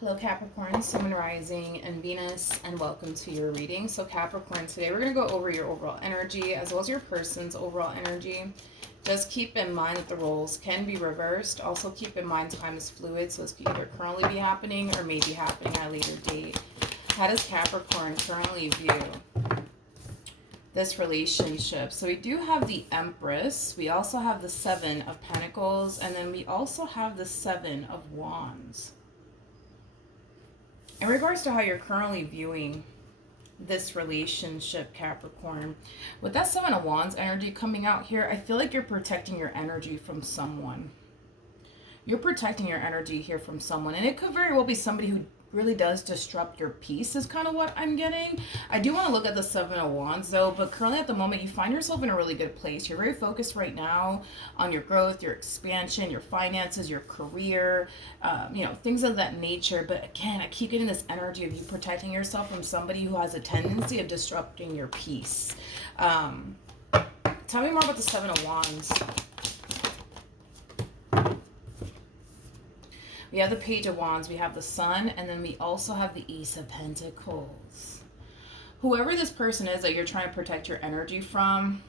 Hello Capricorn, Sun and Rising, and Venus, and welcome to your reading. So Capricorn, today we're going to go over your overall energy as well as your person's overall energy. Just keep in mind that the roles can be reversed. Also keep in mind time is fluid, so this could either currently be happening or may be happening at a later date. How does Capricorn currently view this relationship? So we do have the Empress, we also have the Seven of Pentacles, and then we also have the Seven of Wands. In regards to how you're currently viewing this relationship, Capricorn, with that Seven of Wands energy coming out here, I feel like you're protecting your energy from someone. You're protecting your energy here from someone, and it could very well be somebody who really does disrupt your peace is kind of what I'm getting. I do want to look at the Seven of Wands though, but currently at the moment you find yourself in a really good place. You're very focused right now on your growth, your expansion, your finances, your career, things of that nature. But again, I keep getting this energy of you protecting yourself from somebody who has a tendency of disrupting your peace. Tell me more about the Seven of Wands. We have the Page of Wands, we have the Sun, and then we also have the Ace of Pentacles. Whoever this person is that you're trying to protect your energy from,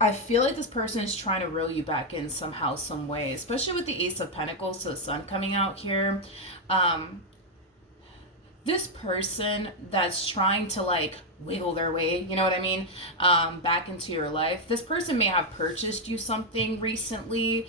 I feel like this person is trying to reel you back in somehow, some way, especially with the Ace of Pentacles, so the Sun coming out here. This person that's trying to like wiggle their way, you know what I mean, back into your life. This person may have purchased you something recently,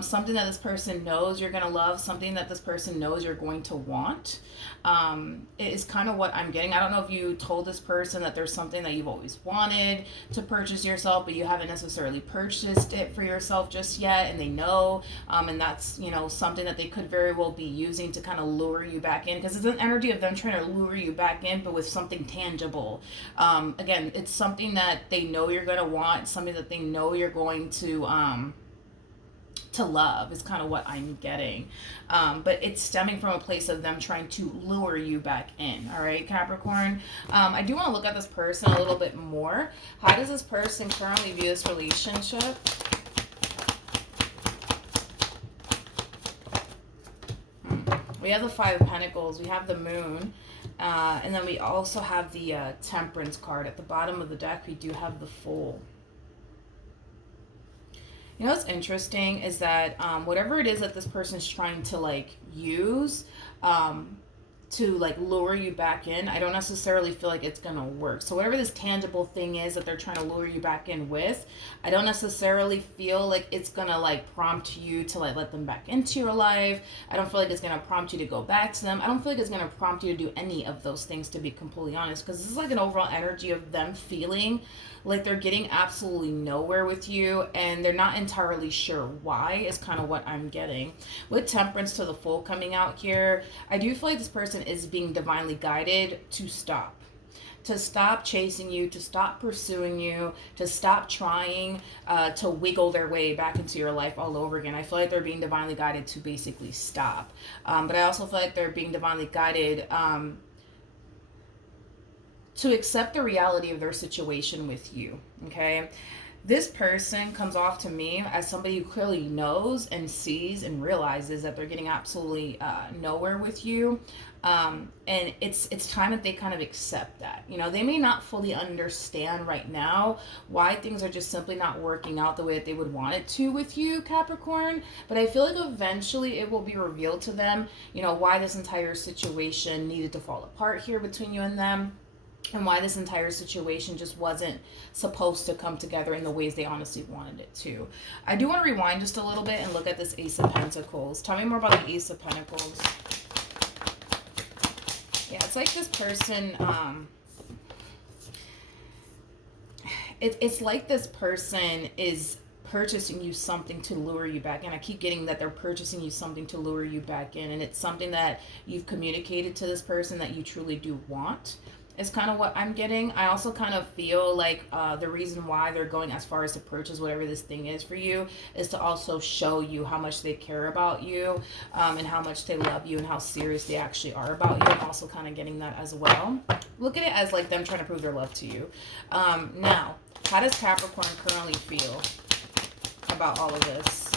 something that this person knows you're going to love, something that this person knows you're going to want. It is kind of what I'm getting. I don't know if you told this person that there's something that you've always wanted to purchase yourself, but you haven't necessarily purchased it for yourself just yet, and they know, and that's, something that they could very well be using to kind of lure you back in, because it's an energy of them trying to lure you back in, but with something tangible. Again, it's something that they know you're going to want, something that they know you're going to love is kind of what I'm getting. But it's stemming from a place of them trying to lure you back in. All right, Capricorn. I do want to look at this person a little bit more. How does this person currently view this relationship? We have the Five of Pentacles, we have the Moon, and then we also have the Temperance card. At the bottom of the deck, we do have the Fool. You know what's interesting is that whatever it is that this person is trying to use to lure you back in, I don't necessarily feel like it's gonna work. So whatever this tangible thing is that they're trying to lure you back in with, I don't necessarily feel like it's gonna prompt you to let them back into your life. I don't feel like it's gonna prompt you to go back to them. I don't feel like it's gonna prompt you to do any of those things, to be completely honest, because this is an overall energy of them feeling like they're getting absolutely nowhere with you, and they're not entirely sure why, is kind of what I'm getting. With Temperance to the Fool coming out here, I do feel like this person is being divinely guided to stop chasing you, to stop pursuing you, to stop trying to wiggle their way back into your life all over again. I feel like they're being divinely guided to basically stop. But I also feel like they're being divinely guided to accept the reality of their situation with you, okay? This person comes off to me as somebody who clearly knows and sees and realizes that they're getting absolutely nowhere with you. And it's time that they kind of accept that. They may not fully understand right now why things are just simply not working out the way that they would want it to with you, Capricorn. But I feel like eventually it will be revealed to them, why this entire situation needed to fall apart here between you and them, and why this entire situation just wasn't supposed to come together in the ways they honestly wanted it to. I do want to rewind just a little bit and look at this Ace of Pentacles. Tell me more about the Ace of Pentacles. Yeah, it's like this person, it's like this person is purchasing you something to lure you back in. I keep getting that they're purchasing you something to lure you back in, and it's something that you've communicated to this person that you truly do want. Is kind of what I'm getting. I also kind of feel like the reason why they're going as far as to purchase whatever this thing is for you is to also show you how much they care about you, and how much they love you, and how serious they actually are about you. I'm also kind of getting that as well. Look at it as them trying to prove their love to you. Now, how does Capricorn currently feel about all of this?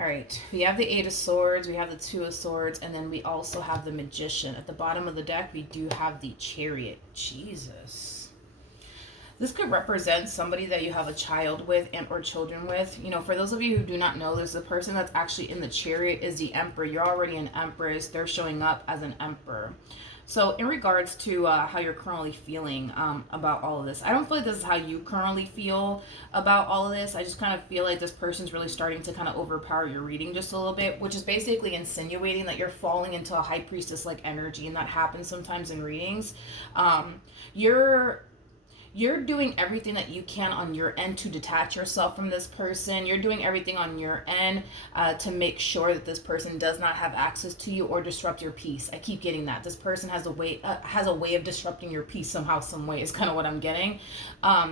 All right, we have the Eight of Swords, we have the Two of Swords, and then we also have the Magician. At the bottom of the deck, we do have the Chariot. Jesus. This could represent somebody that you have a child with and or children with. You know, for those of you who do not know, there's the person that's actually in the Chariot is the Emperor. You're already an Empress. They're showing up as an Emperor. So in regards to how you're currently feeling about all of this, I don't feel like this is how you currently feel about all of this. I just kind of feel like this person's really starting to kind of overpower your reading just a little bit, which is basically insinuating that you're falling into a high priestess-like energy, and that happens sometimes in readings. You're doing everything that you can on your end to detach yourself from this person. You're doing everything on your end to make sure that this person does not have access to you or disrupt your peace. I keep getting that. This person has a way of disrupting your peace somehow, some way is kind of what I'm getting.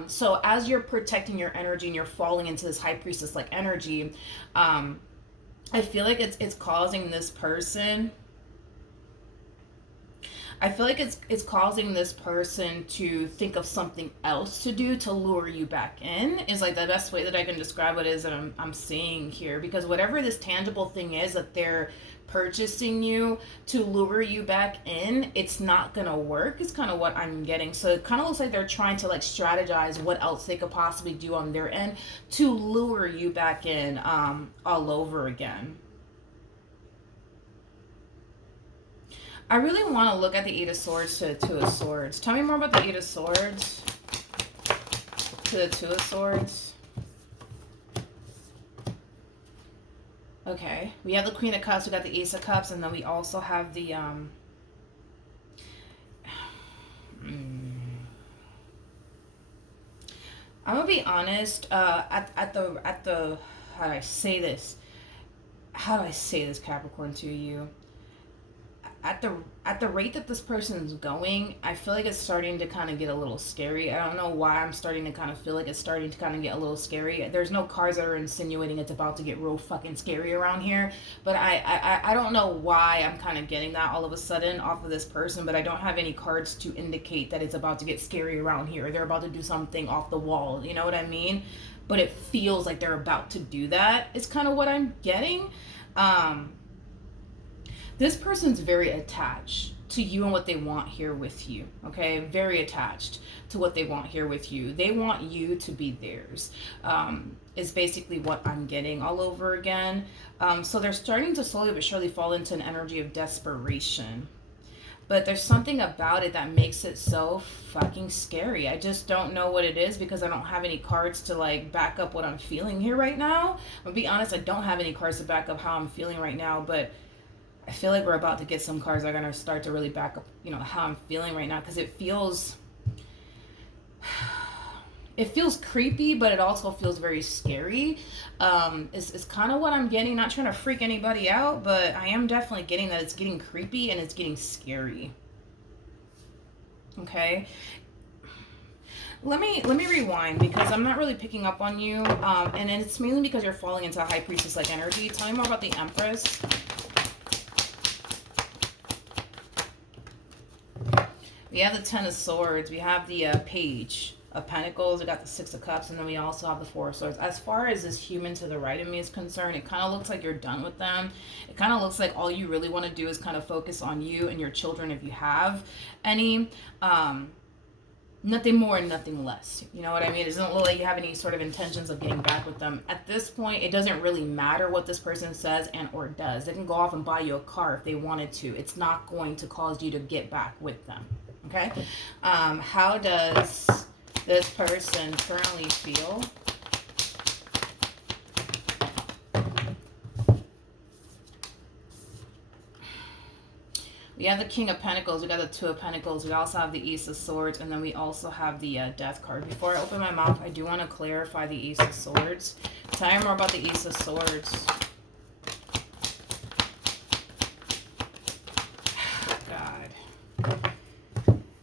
So as you're protecting your energy and you're falling into this high priestess-like energy, I feel like it's causing this person... I feel like it's causing this person to think of something else to do to lure you back in, is like the best way that I can describe what it is that I'm seeing here. Because whatever this tangible thing is that they're purchasing you to lure you back in, it's not gonna work, is kind of what I'm getting. So it kind of looks like they're trying to like strategize what else they could possibly do on their end to lure you back in all over again. I really want to look at the Eight of Swords to the Two of Swords. Tell me more about the Eight of Swords to the Two of Swords. Okay. We have the Queen of Cups, we got the Ace of Cups, and then we also have the I'm gonna be honest, at the how do I say this? How do I say this, Capricorn, to you? At the rate that this person's going, I feel like it's starting to kind of get a little scary. I don't know why I'm starting to kind of feel like it's starting to kind of get a little scary. There's no cards that are insinuating it's about to get real fucking scary around here, but I don't know why I'm kind of getting that all of a sudden off of this person, but I don't have any cards to indicate that it's about to get scary around here. They're about to do something off the wall, you know what I mean? But it feels like they're about to do that. It's kind of what I'm getting. This person's very attached to you and what they want here with you, okay? Very attached to what they want here with you. They want you to be theirs, is basically what I'm getting all over again. So they're starting to slowly but surely fall into an energy of desperation. But there's something about it that makes it so fucking scary. I just don't know what it is because I don't have any cards to like back up what I'm feeling here right now. I'm gonna be honest, I don't have any cards to back up how I'm feeling right now, but I feel like we're about to get some cards that are going to start to really back up, you know, how I'm feeling right now, because it feels creepy, but it also feels very scary. It's kind of what I'm getting. Not trying to freak anybody out, but I am definitely getting that it's getting creepy and it's getting scary. Okay. Let me rewind because I'm not really picking up on you, and it's mainly because you're falling into a high priestess-like energy. Tell me more about the Empress. We have the Ten of Swords. We have the Page of Pentacles. We got the Six of Cups. And then we also have the Four of Swords. As far as this human to the right of me is concerned, it kind of looks like you're done with them. It kind of looks like all you really want to do is kind of focus on you and your children if you have any. Nothing more and nothing less. You know what I mean? It doesn't look like you have any sort of intentions of getting back with them. At this point, it doesn't really matter what this person says and or does. They can go off and buy you a car if they wanted to. It's not going to cause you to get back with them. Okay? How does this person currently feel? We have the King of Pentacles, we got the Two of Pentacles, we also have the Ace of Swords, and then we also have the Death card. Before I open my mouth, I do want to clarify the Ace of Swords. Tell me more about the Ace of Swords. God.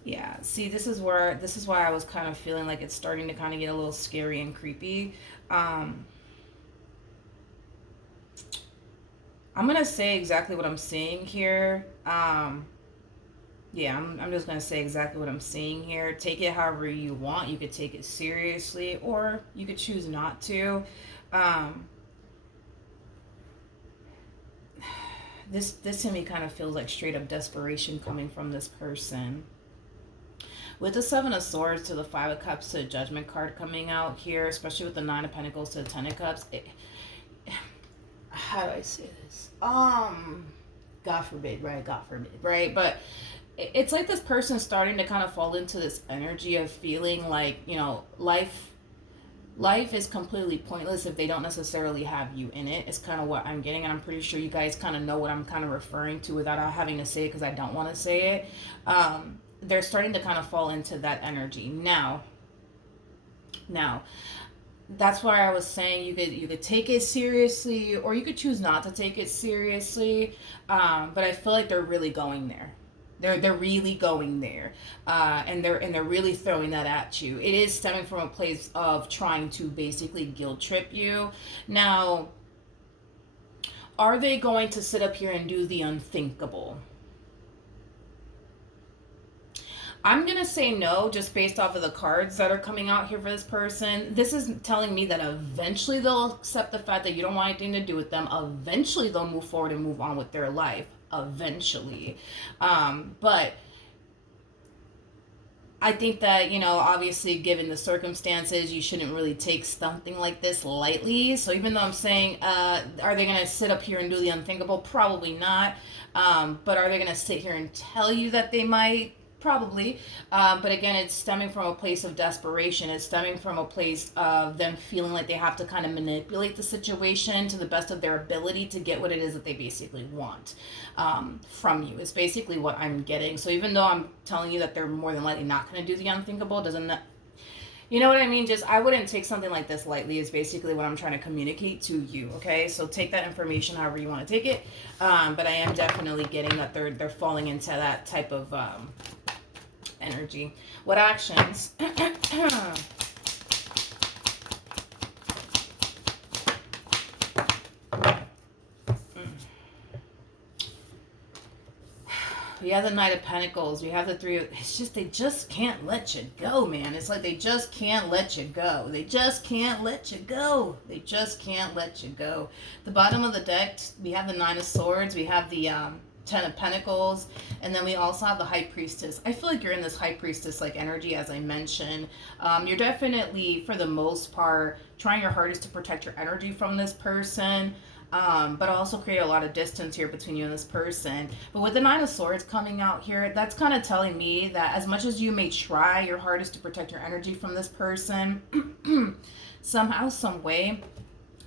Yeah, see, this is why I was kind of feeling like it's starting to kind of get a little scary and creepy. I'm going to say exactly what I'm seeing here. Yeah, I'm just going to say exactly what I'm seeing here. Take it however you want. You could take it seriously or you could choose not to. this to me kind of feels like straight up desperation coming from this person. With the Seven of Swords to the Five of Cups to the Judgment card coming out here, especially with the Nine of Pentacles to the Ten of Cups, how do I say this? God forbid, right? God forbid, right? But it's like this person starting to kind of fall into this energy of feeling like, you know, life is completely pointless if they don't necessarily have you in it. It's kind of what I'm getting, and I'm pretty sure you guys kind of know what I'm kind of referring to without having to say it because I don't want to say it. They're starting to kind of fall into that energy now. That's why I was saying you could take it seriously, or you could choose not to take it seriously. But I feel like they're really going there. They're really going there, and they're really throwing that at you. It is stemming from a place of trying to basically guilt trip you. Now, are they going to sit up here and do the unthinkable? I'm going to say no, just based off of the cards that are coming out here for this person. This is telling me that eventually they'll accept the fact that you don't want anything to do with them. Eventually they'll move forward and move on with their life. Eventually. But I think that, you know, obviously given the circumstances, you shouldn't really take something like this lightly. So even though I'm saying, are they going to sit up here and do the unthinkable? Probably not. But are they going to sit here and tell you that they might? Probably. But again, it's stemming from a place of desperation. It's stemming from a place of them feeling like they have to kind of manipulate the situation to the best of their ability to get what it is that they basically want from you. It's basically what I'm getting. So even though I'm telling you that they're more than likely not going to do the unthinkable, doesn't that, you know what I mean? Just, I wouldn't take something like this lightly is basically what I'm trying to communicate to you, okay? So take that information however you want to take it. But I am definitely getting that they're falling into that type of energy. What actions? We have the Knight of Pentacles. We have the Three of... It's just, they just can't let you go, man. It's like they just can't let you go. They just can't let you go. They just can't let you go. The bottom of the deck, we have the Nine of Swords. We have the Ten of Pentacles, and then we also have the High Priestess. I feel like you're in this High Priestess like energy, as I mentioned. You're definitely, for the most part, trying your hardest to protect your energy from this person, but also create a lot of distance here between you and this person. But with the Nine of Swords coming out here, that's kind of telling me that as much as you may try your hardest to protect your energy from this person, somehow, some way,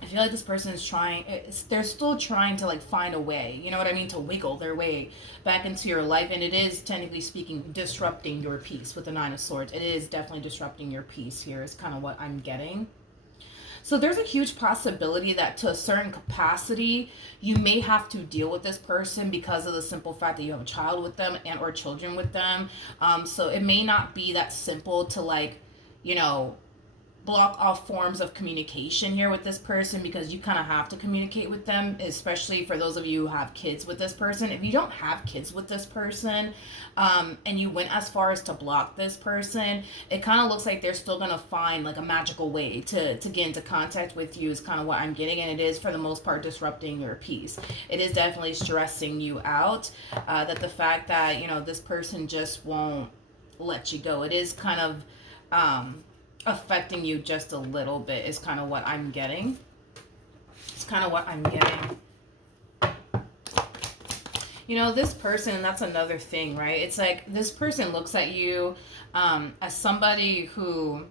I feel like this person is trying, they're still trying to like find a way, you know what I mean, to wiggle their way back into your life. And it is, technically speaking, disrupting your peace with the Nine of Swords. It is definitely disrupting your peace here is kind of what I'm getting. So there's a huge possibility that to a certain capacity, you may have to deal with this person because of the simple fact that you have a child with them and or children with them. So it may not be that simple to like, you know, block off forms of communication here with this person, because you kind of have to communicate with them, especially for those of you who have kids with this person. If you don't have kids with this person, and you went as far as to block this person, it kind of looks like they're still going to find like a magical way to get into contact with you is kind of what I'm getting. And it is, for the most part, disrupting your peace. It is definitely stressing you out, that the fact that, you know, this person just won't let you go. It is kind of, affecting you just a little bit is kind of what I'm getting. It's kind of what I'm getting. You know, this person, and that's another thing, right? It's like this person looks at you as somebody who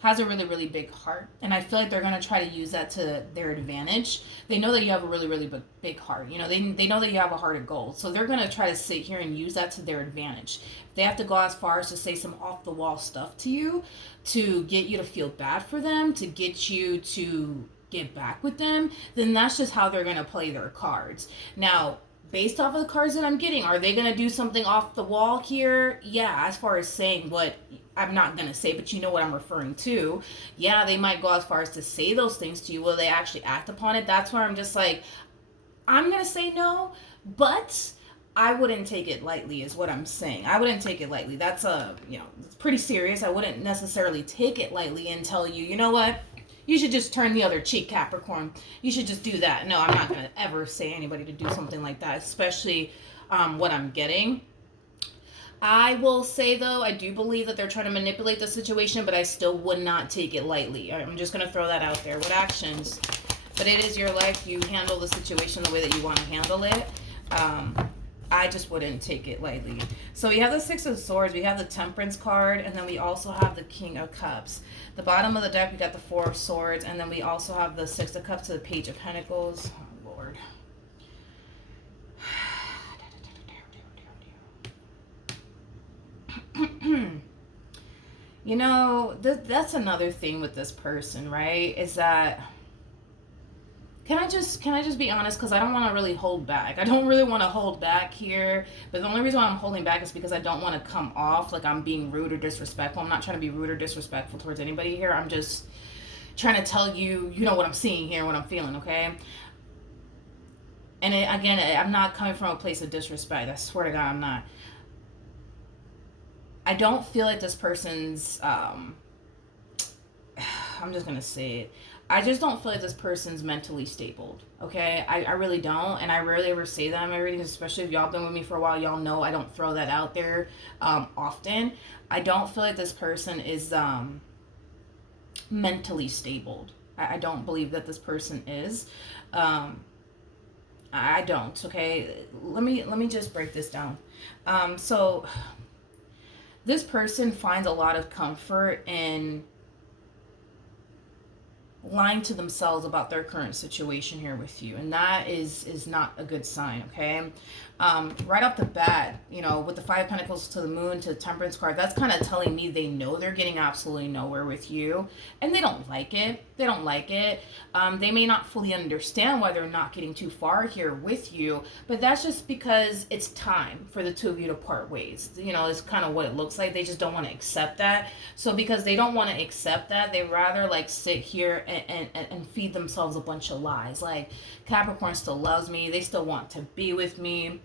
has a really, really big heart. And I feel like they're going to try to use that to their advantage. They know that you have a really, really big heart. You know, they know that you have a heart of gold. So they're going to try to sit here and use that to their advantage. They have to go as far as to say some off-the-wall stuff to you to get you to feel bad for them, to get you to get back with them. Then that's just how they're going to play their cards. Now, based off of the cards that I'm getting, are they going to do something off the wall here? Yeah, as far as saying what I'm not going to say, but you know what I'm referring to. Yeah, they might go as far as to say those things to you. Will they actually act upon it? That's where I'm just like, I'm going to say no, but I wouldn't take it lightly is what I'm saying. I wouldn't take it lightly. That's you know, it's pretty serious. I wouldn't necessarily take it lightly and tell you, you know what? You should just turn the other cheek, Capricorn. You should just do that. No, I'm not going to ever say anybody to do something like that, especially what I'm getting. I will say, though, I do believe that they're trying to manipulate the situation, but I still would not take it lightly. I'm just going to throw that out there with actions. But it is your life. You handle the situation the way that you want to handle it. I just wouldn't take it lightly. So we have the Six of Swords, we have the Temperance card, and then we also have the King of Cups. The bottom of the deck, we got the Four of Swords, and then we also have the Six of Cups to the Page of Pentacles. Oh, Lord. You know, that's another thing with this person, right? Is that can I just be honest? Because I don't want to really hold back. I don't really want to hold back here. But the only reason why I'm holding back is because I don't want to come off like I'm being rude or disrespectful. I'm not trying to be rude or disrespectful towards anybody here. I'm just trying to tell you, you know, what I'm seeing here, what I'm feeling, okay? And again, I'm not coming from a place of disrespect. I swear to God, I'm not. I don't feel like this person's, I'm just going to say it. I just don't feel like this person's mentally stable, okay? I really don't, and I rarely ever say that in my readings, especially if y'all been with me for a while. Y'all know I don't throw that out there often. I don't feel like this person is mentally stable. I don't believe that this person is. I don't, okay? Let me just break this down. So this person finds a lot of comfort in lying to themselves about their current situation here with you, and that is not a good sign, okay? Right off the bat, you know, with the Five of Pentacles to the Moon to the Temperance card, that's kind of telling me they know they're getting absolutely nowhere with you, and they don't like it. They don't like it. They may not fully understand why they're not getting too far here with you, but that's just because it's time for the two of you to part ways. You know, it's kind of what it looks like. They just don't want to accept that. So because they don't want to accept that, they rather like sit here and feed themselves a bunch of lies. Like, Capricorn still loves me. They still want to be with me.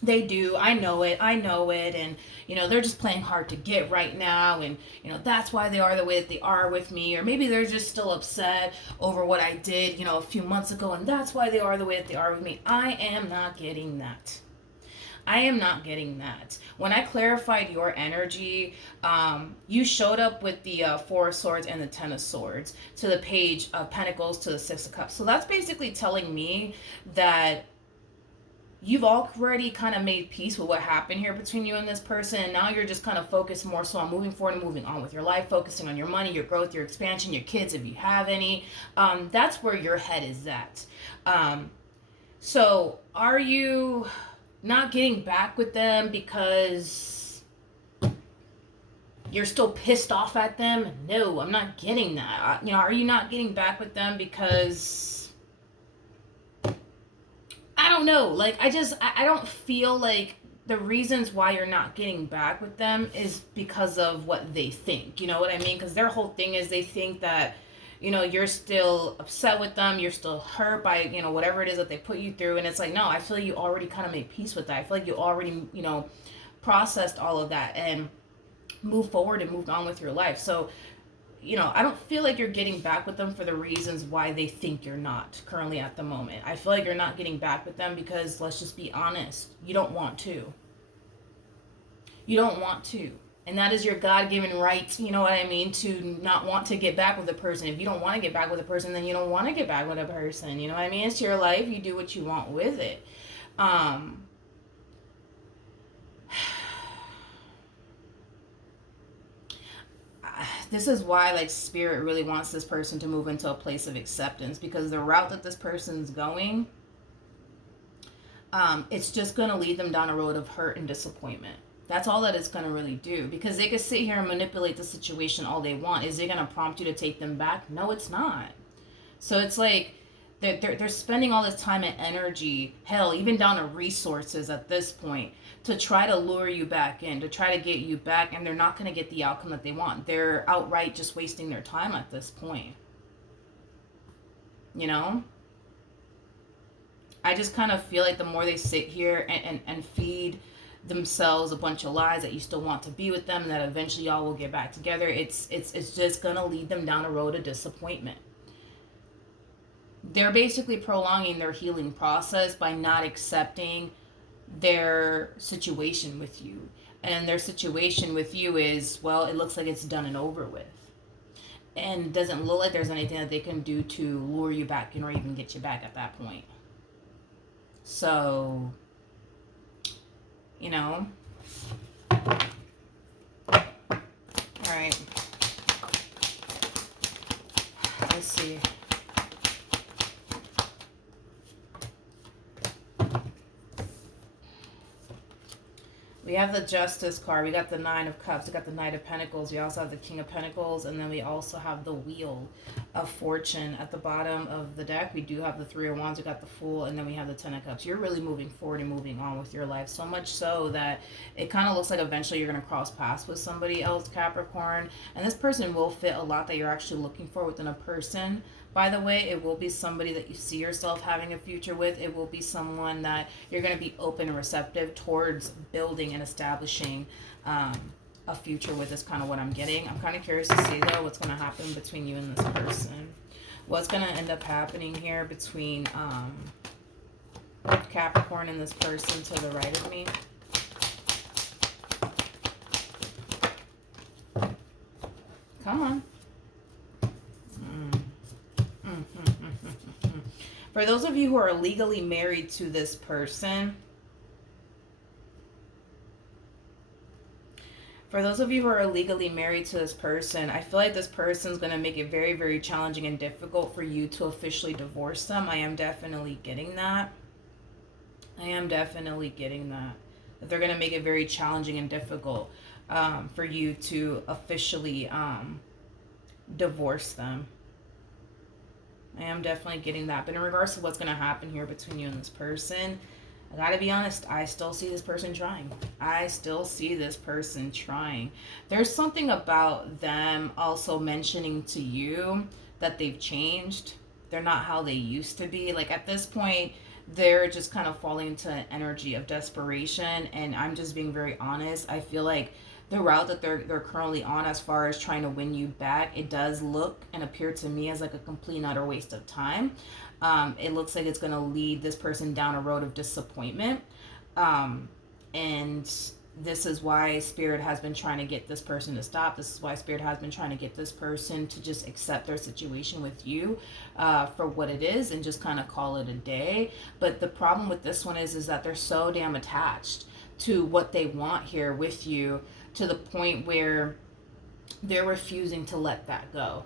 They do. I know it. And, you know, they're just playing hard to get right now. And, you know, that's why they are the way that they are with me. Or maybe they're just still upset over what I did, you know, a few months ago. And that's why they are the way that they are with me. I am not getting that. I am not getting that. When I clarified your energy, you showed up with the Four of Swords and the Ten of Swords to the Page of Pentacles to the Six of Cups. So that's basically telling me that you've already kind of made peace with what happened here between you and this person, and now you're just kind of focused more so on moving forward and moving on with your life, focusing on your money, your growth, your expansion, your kids if you have any. That's where your head is at. So are you not getting back with them because you're still pissed off at them? No, I'm not getting that. You know, are you not getting back with them because I don't know. Like, I don't feel like the reasons why you're not getting back with them is because of what they think. You know what I mean? Because their whole thing is they think that, you know, you're still upset with them. You're still hurt by, you know, whatever it is that they put you through. And it's like, no, I feel like you already kind of made peace with that. I feel like you already, you know, processed all of that and moved forward and moved on with your life. So, you know, I don't feel like you're getting back with them for the reasons why they think you're not currently at the moment. I feel like you're not getting back with them because, let's just be honest, you don't want to. You don't want to. And that is your God-given right, you know what I mean, to not want to get back with a person. If you don't want to get back with a person, then you don't want to get back with a person. You know what I mean? It's your life. You do what you want with it. This is why, like, Spirit really wants this person to move into a place of acceptance, because the route that this person's going, it's just going to lead them down a road of hurt and disappointment. That's all that it's going to really do, because they could sit here and manipulate the situation all they want. Is it going to prompt you to take them back? No, it's not. So it's like they're spending all this time and energy, hell, even down to resources at this point, to try to lure you back in, to try to get you back, and they're not going to get the outcome that they want. They're outright just wasting their time at this point. You know? I just kind of feel like the more they sit here and feed themselves a bunch of lies that you still want to be with them and that eventually y'all will get back together. It's just gonna lead them down a road of disappointment. They're basically prolonging their healing process by not accepting their situation with you. And their situation with you is, well, it looks like it's done and over with. And it doesn't look like there's anything that they can do to lure you back in or even get you back at that point. So, you know. Alright. Let's see. We have the Justice card. We got the Nine of Cups. We got the Knight of Pentacles. We also have the King of Pentacles. And then we also have the Wheel of Fortune at the bottom of the deck. We do have the Three of Wands. We got the Fool. And then we have the Ten of Cups. You're really moving forward and moving on with your life. So much so that it kind of looks like eventually you're going to cross paths with somebody else, Capricorn. And this person will fit a lot that you're actually looking for within a person. By the way, it will be somebody that you see yourself having a future with. It will be someone that you're going to be open and receptive towards building and establishing a future with, is kind of what I'm getting. I'm kind of curious to see, though, what's going to happen between you and this person. What's going to end up happening here between Capricorn and this person to the right of me. Come on. For those of you who are legally married to this person, I feel like this person's going to make it very, very challenging and difficult for you to officially divorce them. I am definitely getting that. That they're going to make it very challenging and difficult for you to officially divorce them. I am definitely getting that. But in regards to what's going to happen here between you and this person, I got to be honest, I still see this person trying. There's something about them also mentioning to you that they've changed. They're not how they used to be. Like at this point, they're just kind of falling into an energy of desperation. And I'm just being very honest. I feel like the route that they're currently on as far as trying to win you back, it does look and appear to me as like a complete and utter waste of time. It looks like it's going to lead this person down a road of disappointment. And this is why Spirit has been trying to get this person to stop. This is why Spirit has been trying to get this person to just accept their situation with you for what it is and just kind of call it a day. But the problem with this one is that they're so damn attached to what they want here with you, to the point where they're refusing to let that go.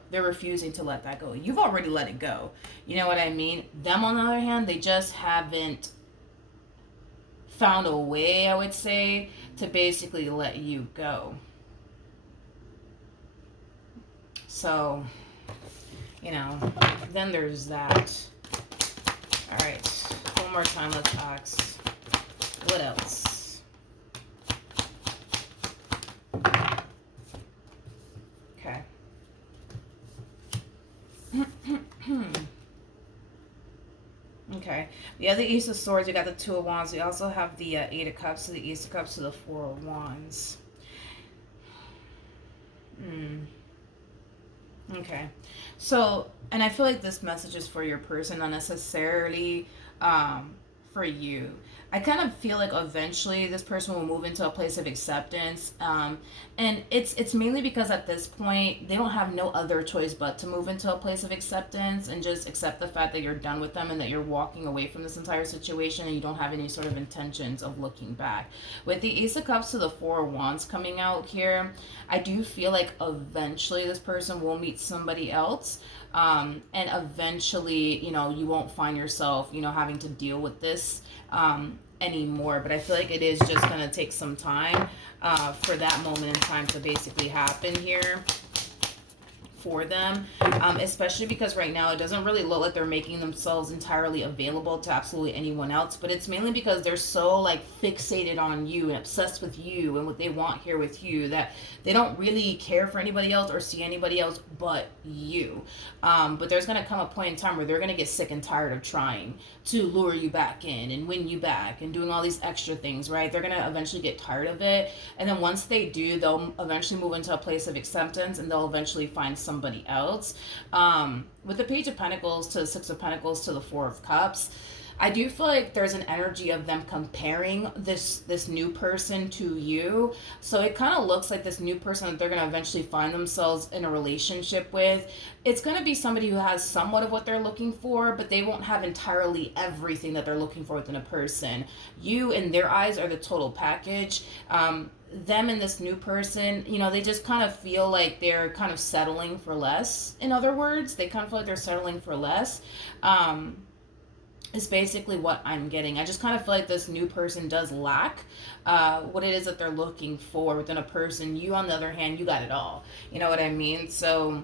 You've already let it go. You know what I mean? Them, on the other hand, they just haven't found a way, I would say, to basically let you go. So, you know, then there's that. All right, one more time, let's ask. What else? Okay. Okay. We have the Ace of Swords. We got the Two of Wands. We also have the Eight of Cups, to the Ace of Cups, to the Four of Wands. Okay. So, and I feel like this message is for your person, not necessarily for you. I kind of feel like eventually this person will move into a place of acceptance. And it's mainly because at this point, they don't have no other choice but to move into a place of acceptance and just accept the fact that you're done with them and that you're walking away from this entire situation and you don't have any sort of intentions of looking back. With the Ace of Cups to the Four of Wands coming out here, I do feel like eventually this person will meet somebody else. And eventually, you know, you won't find yourself, you know, having to deal with this anymore. But I feel like it is just going to take some time for that moment in time to basically happen here for them, especially because right now it doesn't really look like they're making themselves entirely available to absolutely anyone else, but it's mainly because they're so like fixated on you and obsessed with you and what they want here with you that they don't really care for anybody else or see anybody else but you. But there's going to come a point in time where they're going to get sick and tired of trying to lure you back in and win you back and doing all these extra things, right? They're going to eventually get tired of it. And then once they do, they'll eventually move into a place of acceptance and they'll eventually find somebody else. With the Page of Pentacles to the Six of Pentacles to the Four of Cups, I do feel like there's an energy of them comparing this new person to you. So it kind of looks like this new person that they're going to eventually find themselves in a relationship with. It's going to be somebody who has somewhat of what they're looking for, but they won't have entirely everything that they're looking for within a person. You, in their eyes, are the total package. Them and this new person, you know, they just kind of feel like they're kind of settling for less. In other words, they kind of feel like they're settling for less. Is basically what I'm getting. I just kind of feel like this new person does lack what it is that they're looking for within a person. You, on the other hand, you got it all. You know what I mean? So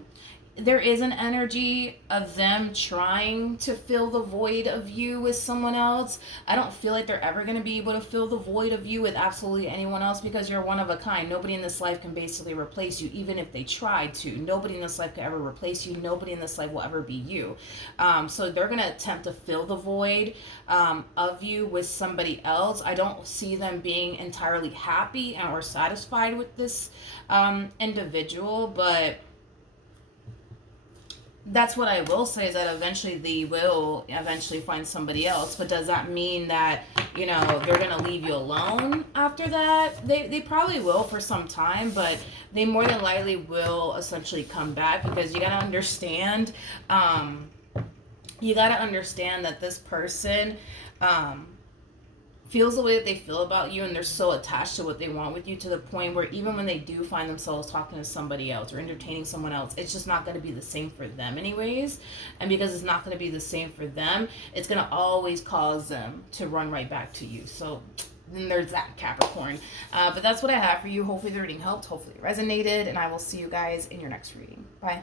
there is an energy of them trying to fill the void of you with someone else. I don't feel like they're ever going to be able to fill the void of you with absolutely anyone else because you're one of a kind. Nobody in this life can basically replace you, even if they tried to. Nobody in this life can ever replace you. Nobody in this life will ever be you. So they're going to attempt to fill the void of you with somebody else. I don't see them being entirely happy or satisfied with this individual, but that's what I will say, is that eventually they will eventually find somebody else. But does that mean that, you know, they're going to leave you alone after that? They probably will for some time, but they more than likely will essentially come back, because you got to understand, that this person feels the way that they feel about you, and they're so attached to what they want with you, to the point where even when they do find themselves talking to somebody else or entertaining someone else, it's just not going to be the same for them anyways. And because it's not going to be the same for them, it's going to always cause them to run right back to you. So then there's that, Capricorn. But that's what I have for you. Hopefully the reading helped. Hopefully it resonated. And I will see you guys in your next reading. Bye.